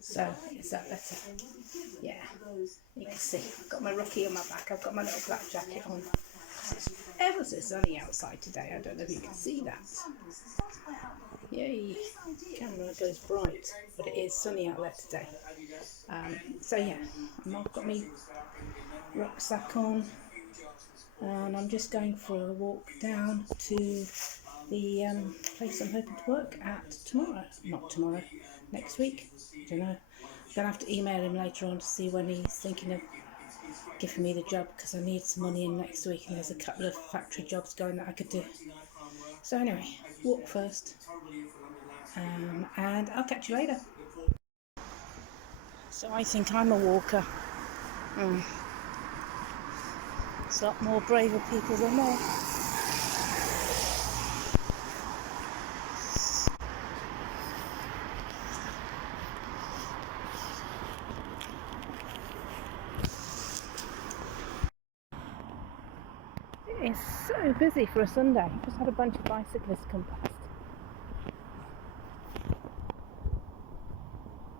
So is that better? Yeah, you can see I've got my rookie on my back, I've got my little black jacket on. It's ever so sunny outside today, I don't know if you can see that. Yay, camera goes bright, but it is sunny out there today. So yeah, I've got my rucksack on and I'm just going for a walk down to the place I'm hoping to work at tomorrow. Not tomorrow, next week. I don't know. I'm going to have to email him later on to see when he's thinking of giving me the job, because I need some money in next week and there's a couple of factory jobs going that I could do. So anyway, walk first and I'll catch you later. So I think I'm a walker. There's a lot more braver people than me. It's so busy for a Sunday. Just had a bunch of bicyclists come past.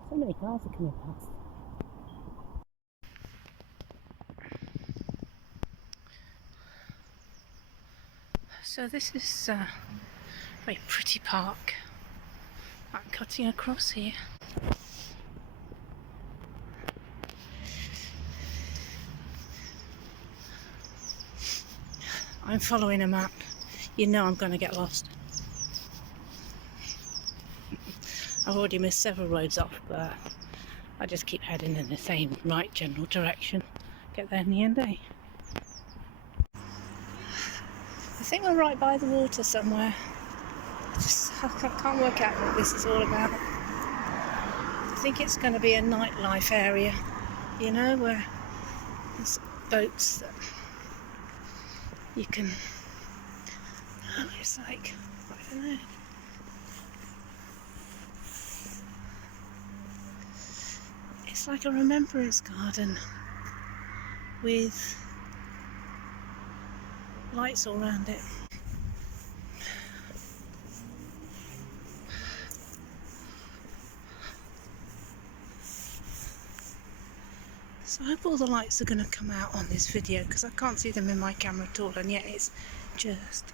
So many cars are coming past. So this is a very pretty park. I'm cutting across here. I'm following a map. You know I'm going to get lost. I've already missed several roads off, but I just keep heading in the same right general direction. Get there in the end, eh? I think we're right by the water somewhere. I can't work out what this is all about. I think it's going to be a nightlife area, you know, where there's boats that you can... Oh, it's like, I don't know. It's like a remembrance garden with lights all around it. So I hope all the lights are going to come out on this video, because I can't see them in my camera at all, and yet it's just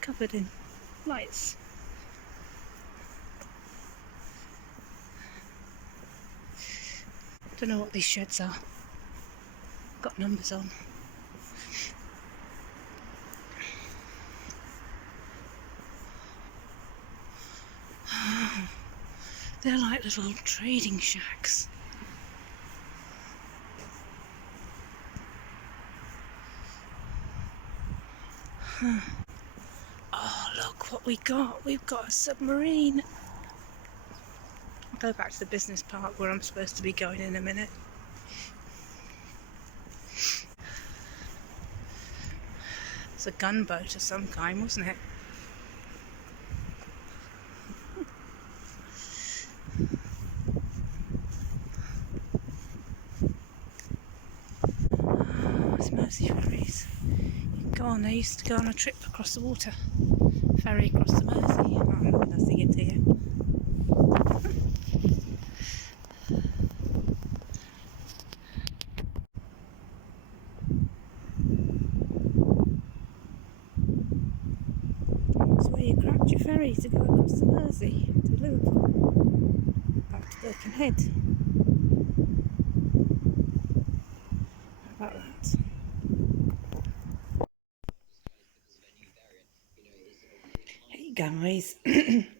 covered in lights. Don't know what these sheds are. Got numbers on. They're like little trading shacks. Oh, look what we got. We've got a submarine. I'll go back to the business park where I'm supposed to be going in a minute. It's a gunboat of some kind, wasn't it? Oh, it's Mersey ferries. You can go on. They used to go on a trip across the water. Ferry across the Mersey. I'm not going to sing it to you. That's where you cracked your ferry to go across the Mersey to Liverpool. Back to Birkenhead. How about that? Hey guys.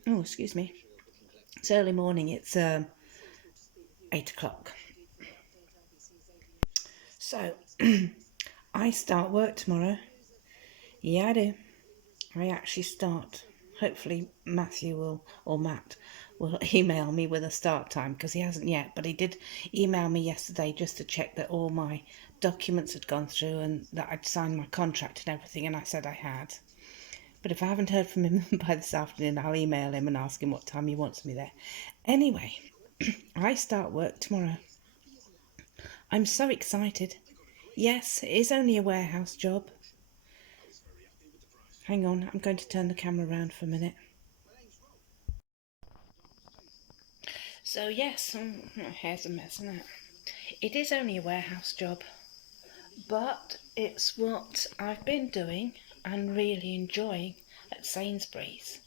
Oh, excuse me. It's early morning. It's 8 o'clock. So, I start work tomorrow. Yeah, I do. I actually start. Hopefully Matthew will, or Matt, will email me with a start time, because he hasn't yet. But he did email me yesterday just to check that all my documents had gone through and that I'd signed my contract and everything, and I said I had. But if I haven't heard from him by this afternoon, I'll email him and ask him what time he wants me there. Anyway, I start work tomorrow. I'm so excited. Yes, it is only a warehouse job. Hang on, I'm going to turn the camera around for a minute. So yes, my hair's a mess, isn't it? It is only a warehouse job, but it's what I've been doing and really enjoying at Sainsbury's.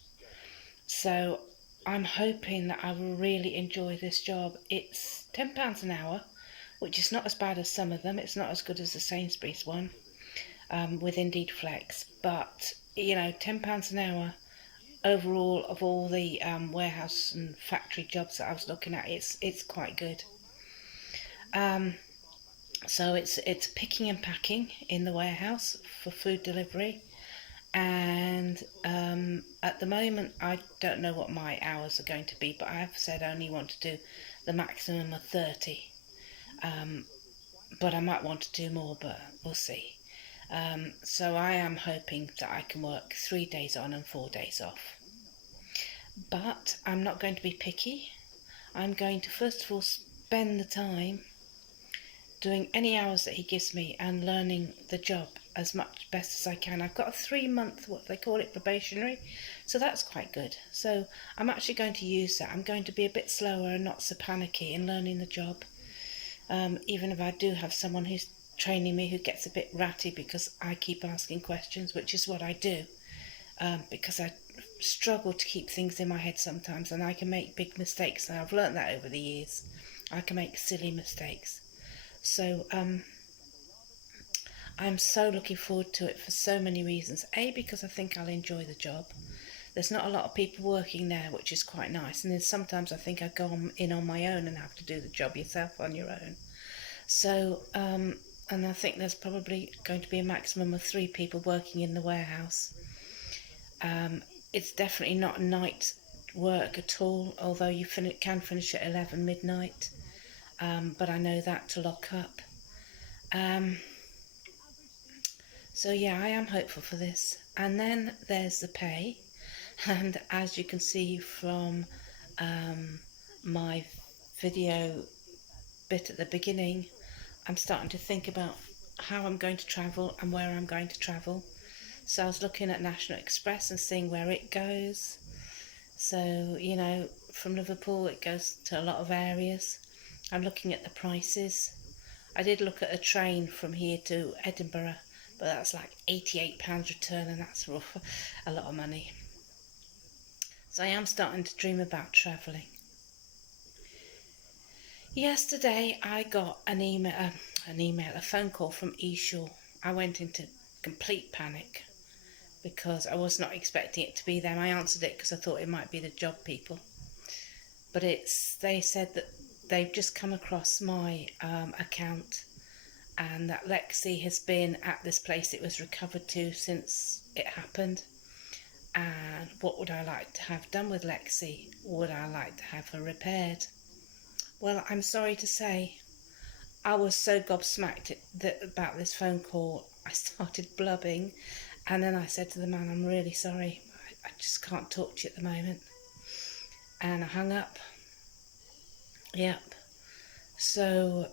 So I'm hoping that I will really enjoy this job. It's £10 an hour, which is not as bad as some of them. It's not as good as the Sainsbury's one with Indeed Flex, but you know, £10 an hour overall of all the warehouse and factory jobs that I was looking at, it's quite good. Um, so it's picking and packing in the warehouse for food delivery, and at the moment I don't know what my hours are going to be, but I have said I only want to do the maximum of 30. Um, but I might want to do more, but we'll see. So I am hoping that I can work 3 days on and 4 days off. But I'm not going to be picky. I'm going to first of all spend the time doing any hours that he gives me and learning the job as much best as I can. I've got a 3 month, what they call it, probationary, so that's quite good. So I'm actually going to use that. I'm going to be a bit slower and not so panicky in learning the job. Even if I do have someone who's training me who gets a bit ratty because I keep asking questions, which is what I do, because I struggle to keep things in my head sometimes and I can make big mistakes, and I've learnt that over the years. I can make silly mistakes. So I'm so looking forward to it for so many reasons. A, because I think I'll enjoy the job. There's not a lot of people working there, which is quite nice. And then sometimes I think I go in on my own and have to do the job yourself on your own. So, and I think there's probably going to be a maximum of 3 people working in the warehouse. It's definitely not night work at all, although you can finish at 11 midnight. But I know that to lock up. So yeah, I am hopeful for this. And then there's the pay. And as you can see from my video bit at the beginning, I'm starting to think about how I'm going to travel and where I'm going to travel. So I was looking at National Express and seeing where it goes. So, you know, from Liverpool it goes to a lot of areas. I'm looking at the prices. I did look at a train from here to Edinburgh, but that's like £88 return, and that's rough, a lot of money. So I am starting to dream about travelling. Yesterday I got a phone call from eShore. I went into complete panic because I was not expecting it to be them. I answered it because I thought it might be the job people, but they said that they've just come across my account, and that Lexi has been at this place it was recovered to since it happened. And what would I like to have done with Lexi? Would I like to have her repaired? Well, I'm sorry to say, I was so gobsmacked about this phone call, I started blubbing, and then I said to the man, I'm really sorry, I just can't talk to you at the moment. And I hung up. Yep. So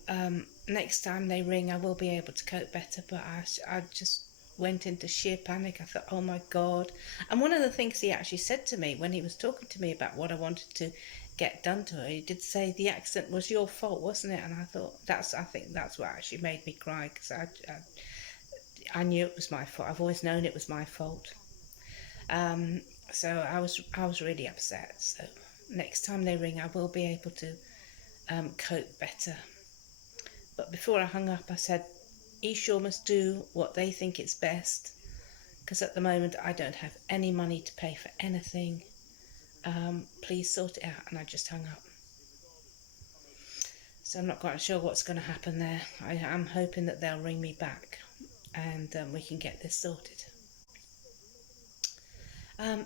next time they ring, I will be able to cope better, but I just went into sheer panic. I thought, oh my God. And one of the things he actually said to me when he was talking to me about what I wanted to get done to her, he did say the accident was your fault, wasn't it? And I thought, I think that's what actually made me cry, because I knew it was my fault. I've always known it was my fault. So I was really upset. So next time they ring, I will be able to cope better. But before I hung up, I said, eShore must do what they think is best, because at the moment I don't have any money to pay for anything. Please sort it out. And I just hung up. So I'm not quite sure what's going to happen there. I am hoping that they'll ring me back and we can get this sorted.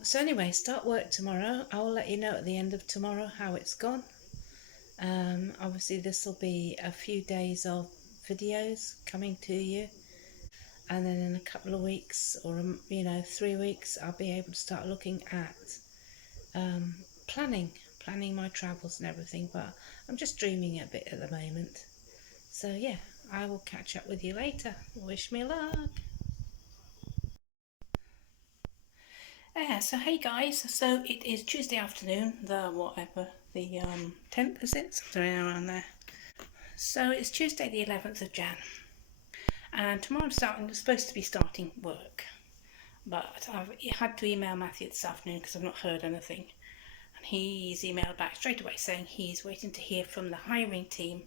So anyway, start work tomorrow. I will let you know at the end of tomorrow how it's gone. Obviously this will be a few days of videos coming to you, and then in a couple of weeks, or 3 weeks, I'll be able to start looking at planning my travels and everything. But I'm just dreaming a bit at the moment. So yeah, I will catch up with you later. Wish me luck. So hey guys, so it is Tuesday afternoon, the whatever, The 10th, is it? Something around there. So it's Tuesday the 11th of Jan, and tomorrow I'm supposed to be starting work, but I've had to email Matthew this afternoon because I've not heard anything, and he's emailed back straight away saying he's waiting to hear from the hiring team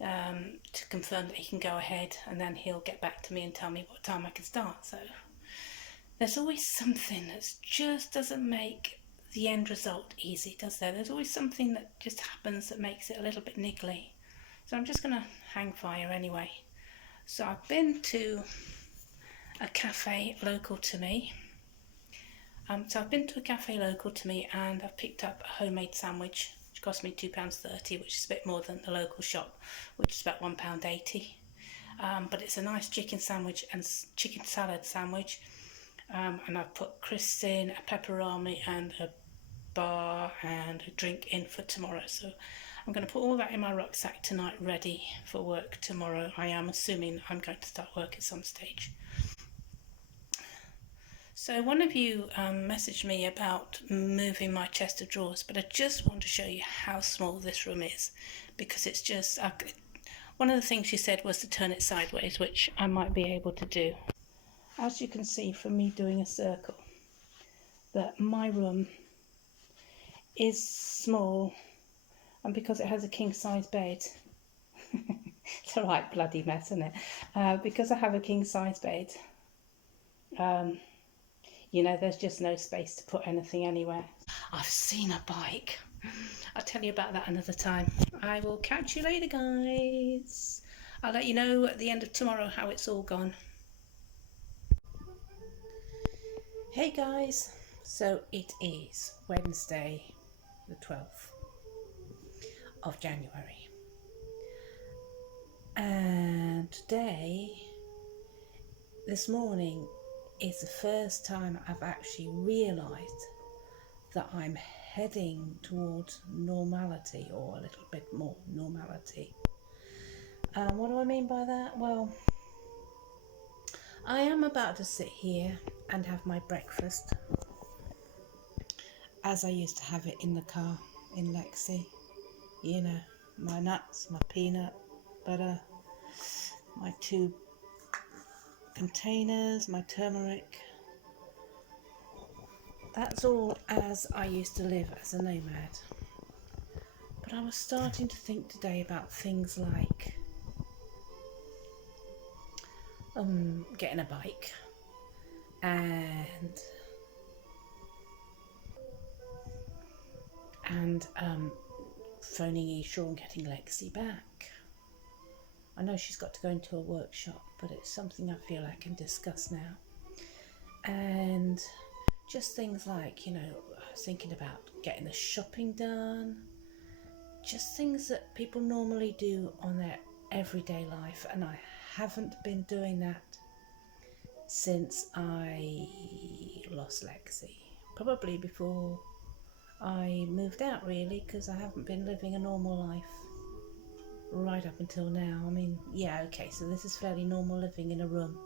to confirm that he can go ahead, and then he'll get back to me and tell me what time I can start. So there's always something that just doesn't make the end result easy, does there? There's always something that just happens that makes it a little bit niggly. So I'm just going to hang fire anyway. So I've been to a cafe local to me. And I've picked up a homemade sandwich, which cost me £2.30, which is a bit more than the local shop, which is about £1.80. But it's a nice chicken sandwich and chicken salad sandwich. And I've put crisps in, a pepperoni and a bar and a drink in for tomorrow. So I'm going to put all that in my rucksack tonight, ready for work tomorrow. I am assuming I'm going to start work at some stage. So one of you messaged me about moving my chest of drawers, but I just want to show you how small this room is, because it's just... one of the things she said was to turn it sideways, which I might be able to do. As you can see from me doing a circle, that my room is small, and because it has a king-size bed, it's a right bloody mess, isn't it? Because I have a king-size bed, you know, there's just no space to put anything anywhere. I've seen a bike. I'll tell you about that another time. I will catch you later, guys. I'll let you know at the end of tomorrow how it's all gone. Hey guys, so it is Wednesday the 12th of January, and this morning is the first time I've actually realised that I'm heading towards normality, or a little bit more normality. What do I mean by that? Well, I am about to sit here and have my breakfast as I used to have it in the car in Lexi. You know, my nuts, my peanut butter, my 2 containers, my turmeric. That's all as I used to live as a nomad. But I was starting to think today about things like getting a bike and phoning Eshaw and getting Lexi back. I know she's got to go into a workshop, but it's something I feel I can discuss now. And just things like, you know, I was thinking about getting the shopping done, just things that people normally do on their everyday life, and I haven't been doing that since I lost Lexi. Probably before I moved out, really, because I haven't been living a normal life right up until now. I mean, yeah, okay, so this is fairly normal living in a room,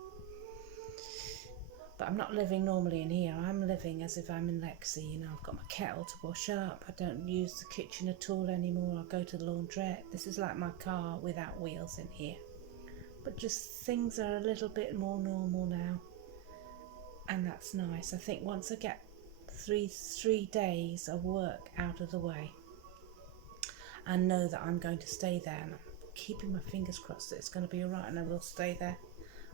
but I'm not living normally in here. I'm living as if I'm in Lexi. You know, I've got my kettle to wash up. I don't use the kitchen at all anymore. I go to the laundrette. This is like my car without wheels in here. But just things are a little bit more normal now, and that's nice. I think once I get three days of work out of the way and know that I'm going to stay there, and I'm keeping my fingers crossed that it's going to be alright and I will stay there.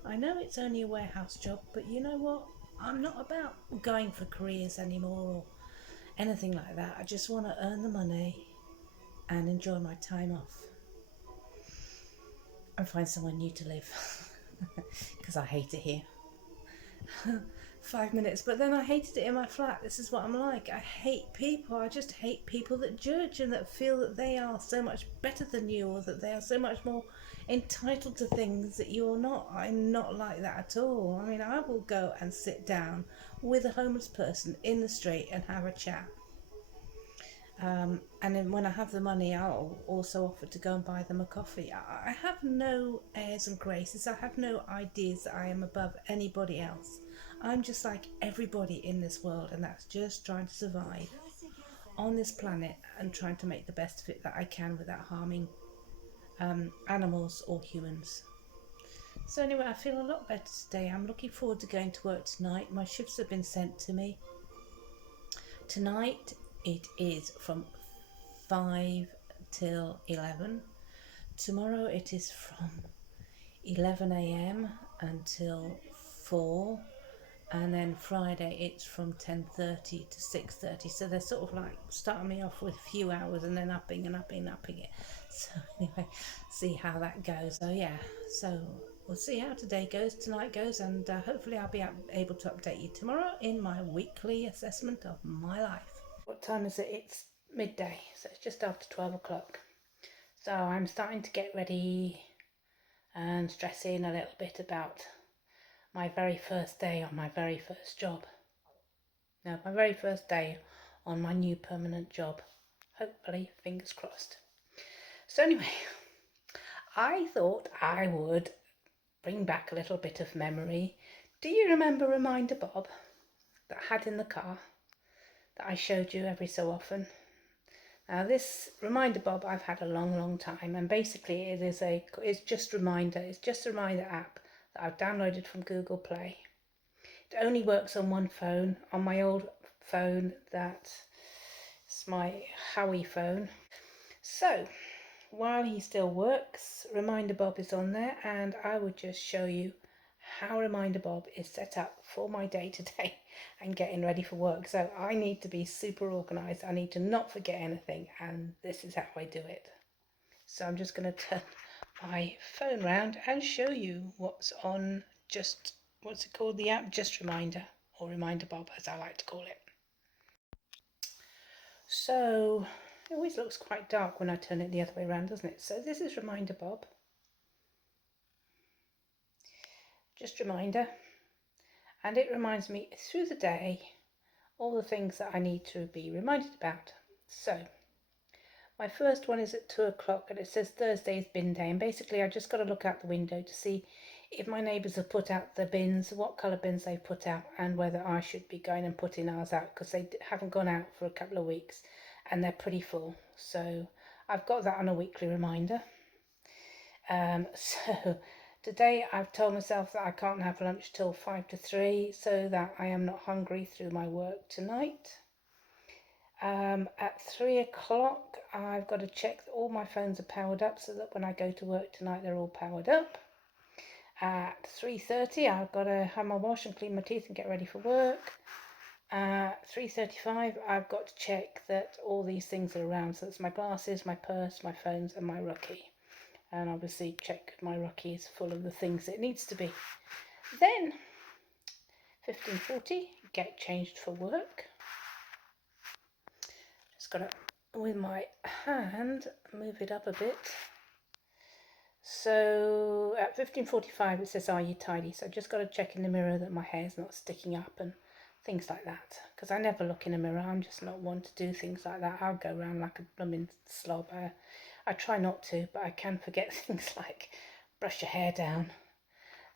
I know it's only a warehouse job, but you know what? I'm not about going for careers anymore or anything like that. I just want to earn the money and enjoy my time off and find somewhere new to live, because I hate it here. 5 minutes, but then I hated it in my flat. This is what I'm like. I hate people. I just hate people that judge and that feel that they are so much better than you, or that they are so much more entitled to things that you're not. I'm not like that at all. I mean, I will go and sit down with a homeless person in the street and have a chat. And then when I have the money, I'll also offer to go and buy them a coffee. I have no airs and graces. I have no ideas that I am above anybody else. I'm just like everybody in this world, and that's just trying to survive on this planet and trying to make the best of it that I can without harming animals or humans. So anyway, I feel a lot better today. I'm looking forward to going to work tonight. My shifts have been sent to me. Tonight it is from 5 till 11. Tomorrow it is from 11 a.m. until 4, and then Friday it's from 10:30 to 6:30. So they're sort of like starting me off with a few hours and then upping it. So anyway, see how that goes. So yeah, so we'll see how today goes, tonight goes, and hopefully I'll be able to update you tomorrow in my weekly assessment of my life. What time is it? It's midday, so it's just after 12 o'clock. So I'm starting to get ready and stressing a little bit about my very first day on my very first job. No, my very first day on my new permanent job. Hopefully, fingers crossed. So anyway, I thought I would bring back a little bit of memory. Do you remember Reminder Bob that I had in the car that I showed you every so often? Now this Reminder Bob I've had a long time, and basically it's just a reminder app that I've downloaded from Google Play. It only works on one phone, on my old phone, that's my Howie phone. So while he still works, Reminder Bob is on there, and I would just show you how Reminder Bob is set up for my day to day and getting ready for work. So I need to be super organised. I need to not forget anything, and this is how I do it. So I'm just going to turn my phone round and show you what's on what's it called, the app, Just Reminder, or Reminder Bob as I like to call it. So it always looks quite dark when I turn it the other way around, doesn't it? So this is Reminder Bob. Just Reminder. And it reminds me through the day all the things that I need to be reminded about. So my first one is at 2 o'clock, and it says Thursday is bin day, and basically I just got to look out the window to see if my neighbours have put out the bins, what colour bins they've put out, and whether I should be going and putting ours out, because they haven't gone out for a couple of weeks and they're pretty full. So I've got that on a weekly reminder. So today I've told myself that I can't have lunch till 5 to 3 so that I am not hungry through my work tonight. At 3 o'clock I've got to check that all my phones are powered up so that when I go to work tonight they're all powered up. At 3:30 I've got to have my wash and clean my teeth and get ready for work. At 3:35 I've got to check that all these things are around, so it's my glasses, my purse, my phones and my Rocky. And obviously check my Rocky is full of the things it needs to be. Then 15:40 get changed for work. Just got to, with my hand, move it up a bit. So at 15:45 it says, are you tidy? So I've just got to check in the mirror that my hair's not sticking up and things like that, because I never look in a mirror. I'm just not one to do things like that. I'll go around like a blooming slob. I try not to, but I can forget things like brush your hair down.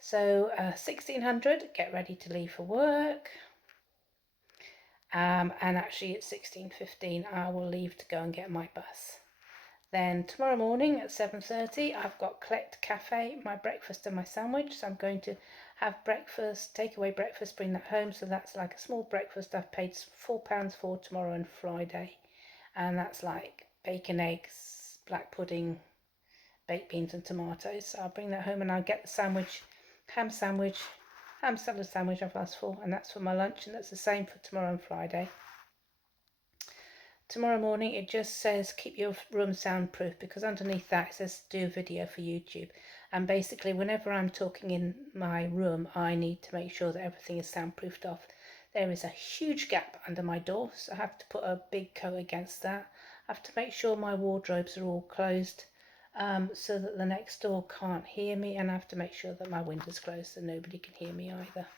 So 1600 get ready to leave for work, and actually at 16:15 I will leave to go and get my bus. Then tomorrow morning at 7:30 I've got Collect Cafe, my breakfast and my sandwich. So I'm going to have breakfast, takeaway breakfast, bring that home. So that's like a small breakfast I've paid £4 for tomorrow and Friday. And that's like bacon, eggs, black pudding, baked beans and tomatoes. So I'll bring that home and I'll get the sandwich, ham salad sandwich I've asked for. And that's for my lunch, and that's the same for tomorrow and Friday. Tomorrow morning it just says keep your room soundproof, because underneath that it says do a video for YouTube, and basically whenever I'm talking in my room I need to make sure that everything is soundproofed off. There is a huge gap under my door, so I have to put a big coat against that. I have to make sure my wardrobes are all closed so that the next door can't hear me, and I have to make sure that my window's closed so nobody can hear me either.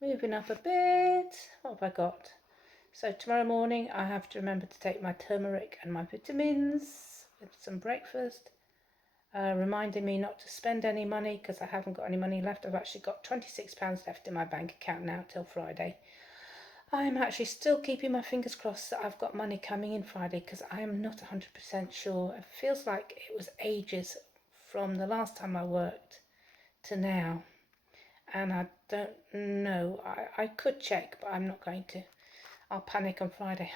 Moving up a bit, what have I got? So tomorrow morning I have to remember to take my turmeric and my vitamins with some breakfast, reminding me not to spend any money because I haven't got any money left. I've actually got £26 left in my bank account now till Friday. I'm actually still keeping my fingers crossed that I've got money coming in Friday because I am not 100% sure. It feels like it was ages from the last time I worked to now, and I don't know. I could check, but I'm not going to. I'll panic on Friday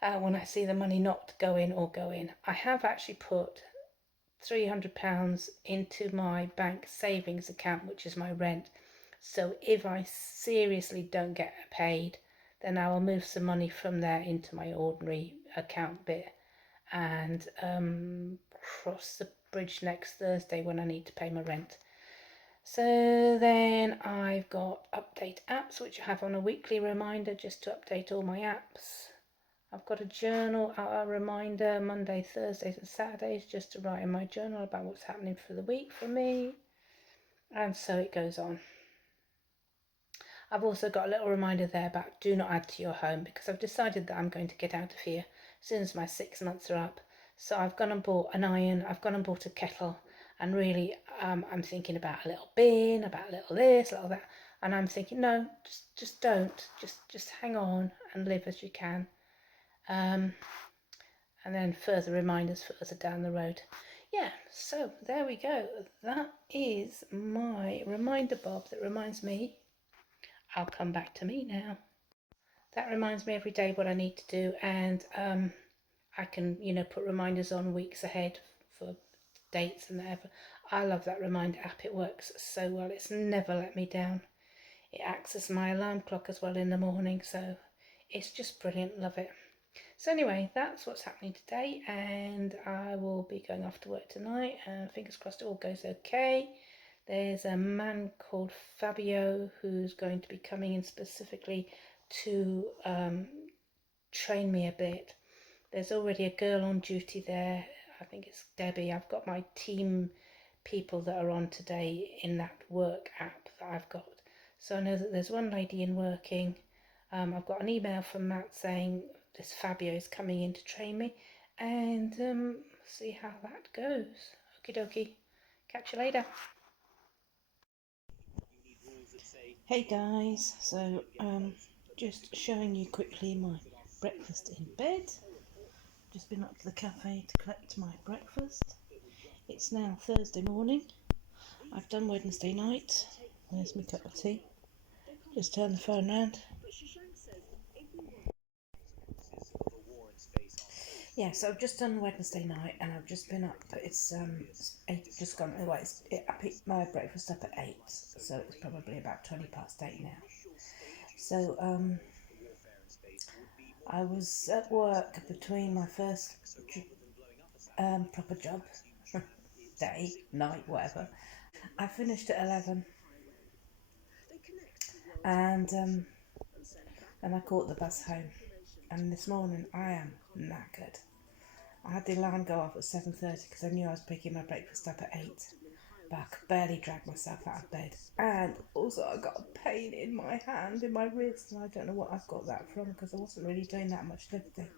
when I see the money not go in or go in. I have actually put £300 into my bank savings account, which is my rent. So if I seriously don't get paid, then I will move some money from there into my ordinary account bit and cross the bridge next Thursday when I need to pay my rent. So then I've got update apps, which I have on a weekly reminder just to update all my apps. I've got a journal, a reminder Monday, Thursdays and Saturdays just to write in my journal about what's happening for the week for me. And so it goes on. I've also got a little reminder there about do not add to your home because I've decided that I'm going to get out of here as soon as my 6 months are up. So I've gone and bought an iron, I've gone and bought a kettle, and really I'm thinking about a little bin, about a little this, a little that, and I'm thinking no, just don't, just hang on and live as you can. And then further reminders further down the road. Yeah, so there we go. That is my reminder bob that reminds me I'll come back to me now. That reminds me every day what I need to do, and I can, put reminders on weeks ahead for dates and whatever. I love that reminder app. It works so well. It's never let me down. It acts as my alarm clock as well in the morning, so it's just brilliant. Love it. So anyway, that's what's happening today, and I will be going off to work tonight, and fingers crossed it all goes okay. There's a man called Fabio who's going to be coming in specifically to train me a bit. There's already a girl on duty there. I think it's Debbie. I've got my team people that are on today in that work app that I've got. So I know that there's one lady in working. I've got an email from Matt saying this Fabio is coming in to train me, and see how that goes. Okie dokie. Catch you later. Hey guys, so just showing you quickly my breakfast in bed. Just been up to the cafe to collect my breakfast. It's now Thursday morning. I've done Wednesday night. There's my cup of tea. Just turn the phone round. Yeah, so I've just done Wednesday night and I've just been up. It's just gone. Well, I picked my breakfast up at 8, so it's probably about 8:20 now. So I was at work between my first proper job, day, night, whatever. I finished at 11, and I caught the bus home. And this morning I am knackered. I had the alarm go off at 7:30 because I knew I was picking my breakfast up at 8. But I could barely drag myself out of bed. And also I got a pain in my hand, in my wrist, and I don't know what I've got that from because I wasn't really doing that much lifting.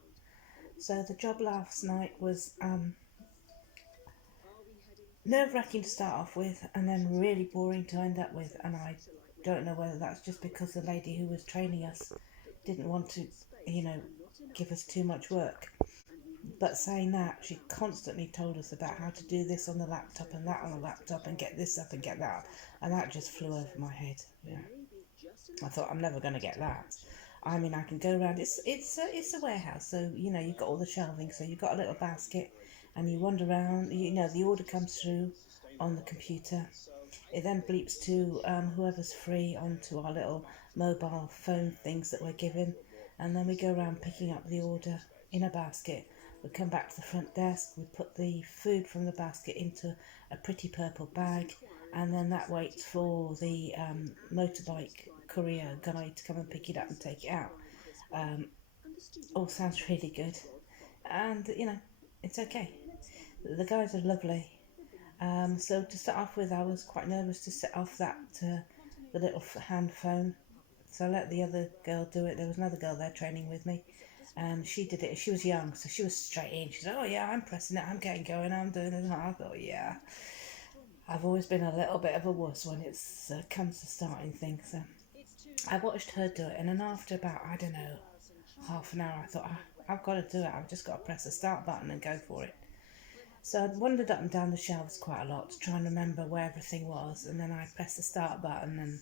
So the job last night was nerve-wracking to start off with and then really boring to end up with, and I don't know whether that's just because the lady who was training us didn't want to, give us too much work. But saying that, she constantly told us about how to do this on the laptop and that on the laptop and get this up and get that up, and that just flew over my head. Yeah, I thought I'm never going to get that. I mean, I can go around. It's a warehouse, so you've got all the shelving. So you've got a little basket, and you wander around. The order comes through on the computer. It then bleeps to whoever's free onto our little mobile phone things that we're given, and then we go around picking up the order in a basket. We come back to the front desk, we put the food from the basket into a pretty purple bag, and then that waits for the motorbike courier guy to come and pick it up and take it out. All sounds really good, and it's okay. The guys are lovely. So to start off with, I was quite nervous to set off the little hand phone. So I let the other girl do it. There was another girl there training with me, and she did it. She was young, so she was straight in. She said, "Oh yeah, I'm pressing it. I'm getting going. I'm doing it." And I thought, yeah, I've always been a little bit of a wuss when it's comes to starting things. So I watched her do it, and then after about, I don't know, half an hour, I thought, I've got to do it. I've just got to press the start button and go for it. So I wandered up and down the shelves quite a lot to try and remember where everything was, and then I pressed the start button, and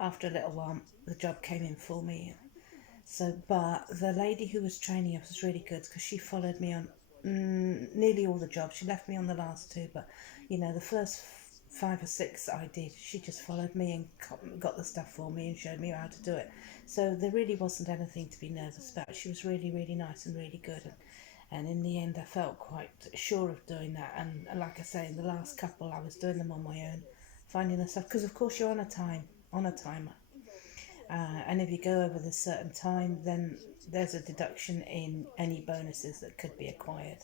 after a little while, the job came in for me. So, but the lady who was training us was really good because she followed me on nearly all the jobs. She left me on the last two, but the first five or six I did, she just followed me and got the stuff for me and showed me how to do it. So there really wasn't anything to be nervous about. She was really, really nice and really good. And in the end, I felt quite sure of doing that. And like I say, in the last couple, I was doing them on my own, finding the stuff because of course you're on a timer. And if you go over the certain time, then there's a deduction in any bonuses that could be acquired.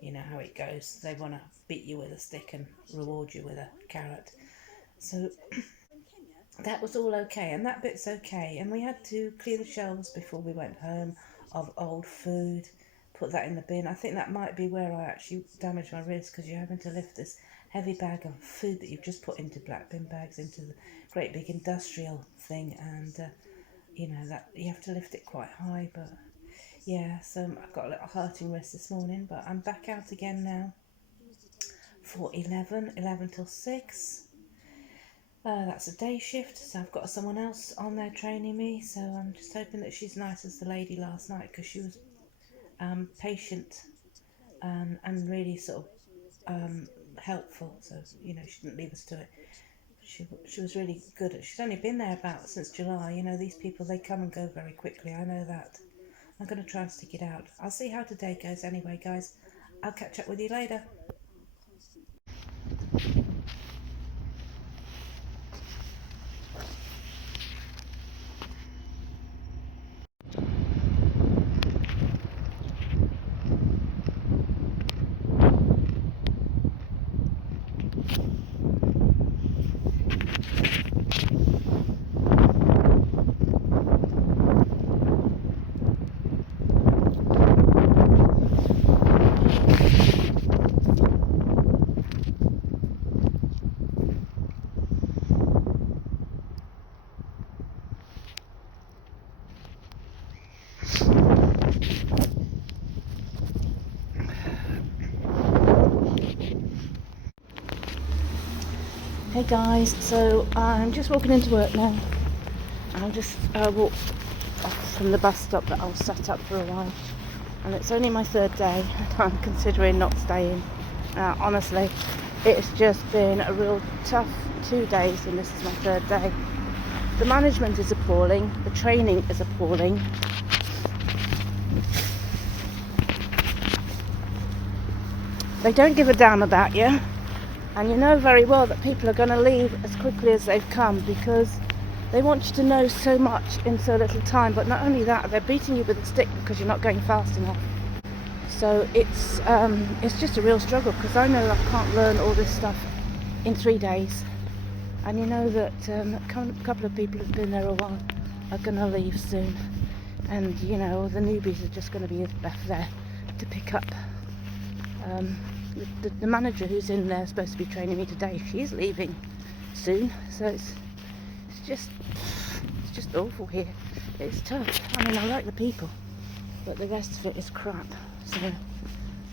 You know how it goes. They want to beat you with a stick and reward you with a carrot. So that was all okay, and that bit's okay. And we had to clear the shelves before we went home of old food, put that in the bin. I think that might be where I actually damaged my wrist because you're having to lift this heavy bag of food that you've just put into black bin bags into the great big industrial thing, and that you have to lift it quite high. But yeah, so I've got a little hurting wrist this morning, but I'm back out again now for 11 till 6. That's a day shift, so I've got someone else on there training me. So I'm just hoping that she's nice as the lady last night because she was patient and really sort of helpful. So she didn't leave us to it. She was really good. She's only been there about since July. These people, they come and go very quickly. I know that. I'm going to try and stick it out. I'll see how today goes anyway, guys. I'll catch up with you later. Hey guys, so I'm just walking into work now. I'll just walk off from the bus stop that I was sat up for a while, and it's only my third day and I'm considering not staying. Honestly, it's just been a real tough 2 days and this is my third day. The management is appalling, the training is appalling. They don't give a damn about you, and you know very well that people are going to leave as quickly as they've come because they want you to know so much in so little time. But not only that, they're beating you with a stick because you're not going fast enough. So it's just a real struggle because I know I can't learn all this stuff in 3 days. And you know that a couple of people who've been there a while are going to leave soon. And the newbies are just going to be left there to pick up. The manager who's in there supposed to be training me today, she's leaving soon. So it's just awful here. It's tough. I mean, I like the people, but the rest of it is crap. So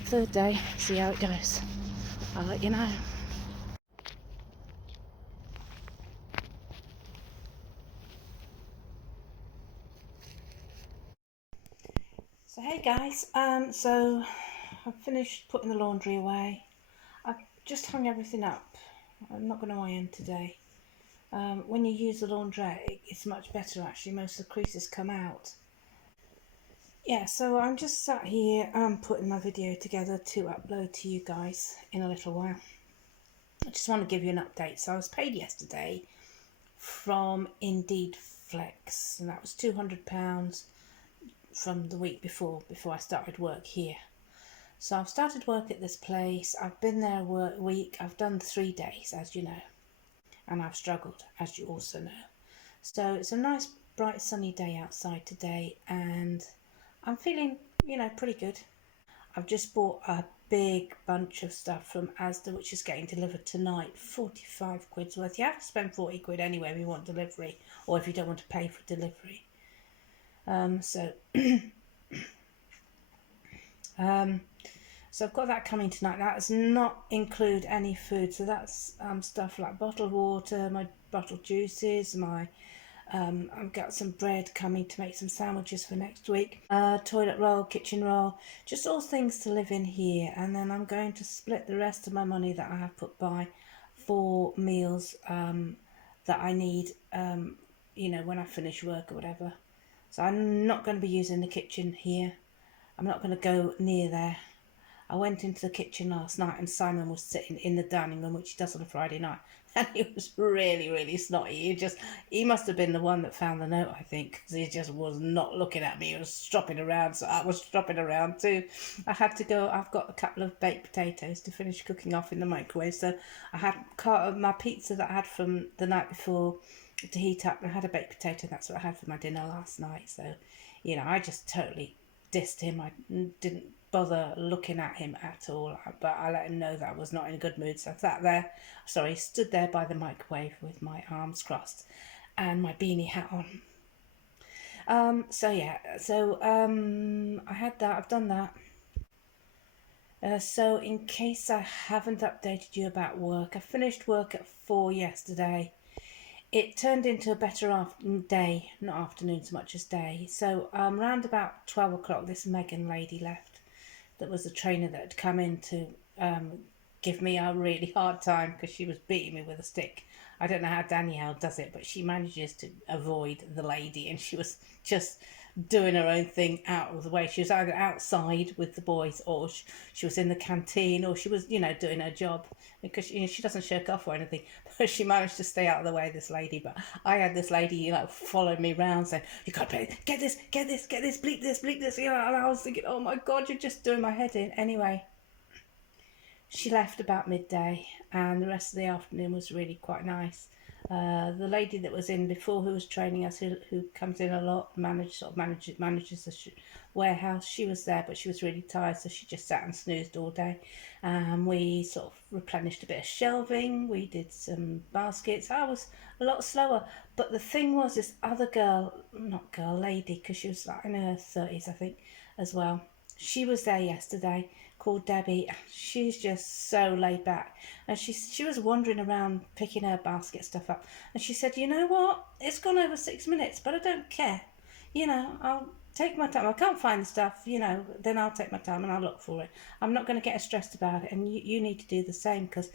third day, see how it goes. I'll let you know. So hey guys, so I've finished putting the laundry away. I've just hung everything up. I'm not going to iron today. When you use the laundrette, it's much better actually. Most of the creases come out. Yeah, so I'm just sat here putting my video together to upload to you guys in a little while. I just want to give you an update. So I was paid yesterday from Indeed Flex, and that was £200 from the week before I started work here. So I've started work at this place. I've been there a week. I've done 3 days, as you know, and I've struggled, as you also know. So it's a nice, bright, sunny day outside today, and I'm feeling, pretty good. I've just bought a big bunch of stuff from Asda, which is getting delivered tonight. 45 quid's worth. You have to spend 40 quid anyway if you want delivery, or if you don't want to pay for delivery. So I've got that coming tonight. That does not include any food. So that's stuff like bottled water, my bottled juices, my I've got some bread coming to make some sandwiches for next week. Toilet roll, kitchen roll, just all things to live in here. And then I'm going to split the rest of my money that I have put by for meals that I need, when I finish work or whatever. So I'm not going to be using the kitchen here. I'm not going to go near there. I went into the kitchen last night and Simon was sitting in the dining room, which he does on a Friday night, and he was really, really snotty. He must have been the one that found the note, I think, because he just was not looking at me. He was stropping around, so I was stropping around too. I had to go. I've got a couple of baked potatoes to finish cooking off in the microwave, so I had my pizza that I had from the night before to heat up, and I had a baked potato. That's what I had for my dinner last night. So, I just totally dissed him. I didn't bother looking at him at all, but I let him know that I was not in a good mood. So I stood there by the microwave with my arms crossed and my beanie hat on. I had that. I've done that. So in case I haven't updated you about work, I finished work at 4 yesterday. It turned into a better day, not afternoon so much as day. So round about 12 o'clock, this Megan lady left. That was the trainer that had come in to give me a really hard time because she was beating me with a stick. I don't know how Danielle does it, but she manages to avoid the lady, and she was just doing her own thing out of the way. She was either outside with the boys, or she was in the canteen, or she was, doing her job, because she doesn't shirk off or anything. But she managed to stay out of the way, this lady. But I had this lady, following me around saying, "You got to pay, get this, bleep this, and I was thinking, oh my God, you're just doing my head in. Anyway, she left about midday, and the rest of the afternoon was really quite nice. The lady that was in before, who was training us, who comes in a lot, manages the warehouse, she was there, but she was really tired, so she just sat and snoozed all day. We sort of replenished a bit of shelving, we did some baskets. I was a lot slower, but the thing was, this other lady, because she was like in her 30s, I think, as well. She was there yesterday, called Debbie. She's just so laid back, and she was wandering around picking her basket stuff up, and she said, "You know what? It's gone over 6 minutes, but I don't care. I'll take my time. I can't find the stuff. Then I'll take my time and I'll look for it. I'm not going to get stressed about it, and you need to do the same, because."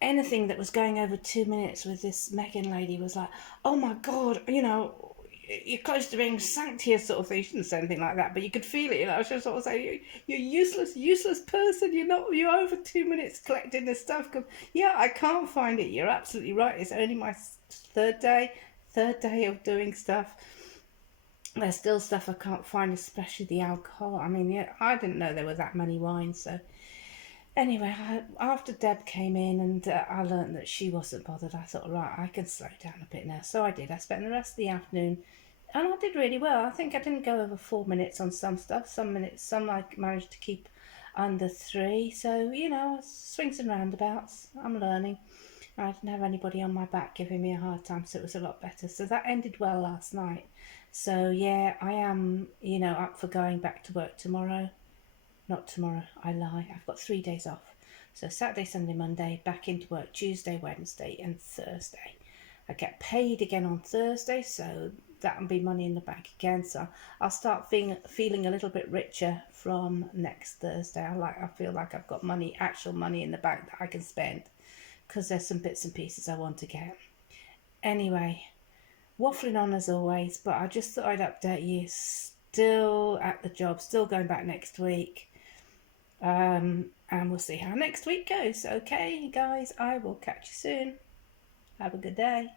Anything that was going over 2 minutes with this Megan lady was like, "Oh my God, you're close to being sacked here," sort of thing. She didn't say anything like that, but you could feel it. I was just sort of saying, "You're useless person. You're over 2 minutes collecting this stuff." Yeah, I can't find it. You're absolutely right. It's only my third day of doing stuff. There's still stuff I can't find, especially the alcohol. I mean, yeah, I didn't know there were that many wines. So anyway, after Deb came in and I learned that she wasn't bothered, I thought, right, I can slow down a bit now. So I did. I spent the rest of the afternoon, and I did really well. I think I didn't go over 4 minutes on some stuff. Some I managed to keep under 3. So, swings and roundabouts. I'm learning. I didn't have anybody on my back giving me a hard time, so it was a lot better. So that ended well last night. So yeah, I am, up for going back to work tomorrow. Not tomorrow, I lie. I've got 3 days off. So Saturday, Sunday, Monday, back into work Tuesday, Wednesday and Thursday. I get paid again on Thursday, so that'll be money in the bank again. So I'll start feeling a little bit richer from next Thursday. I feel like I've got actual money in the bank that I can spend, because there's some bits and pieces I want to get. Anyway, waffling on as always, but I just thought I'd update you. Still at the job, still going back next week. And we'll see how next week goes. Okay, guys, I will catch you soon. Have a good day.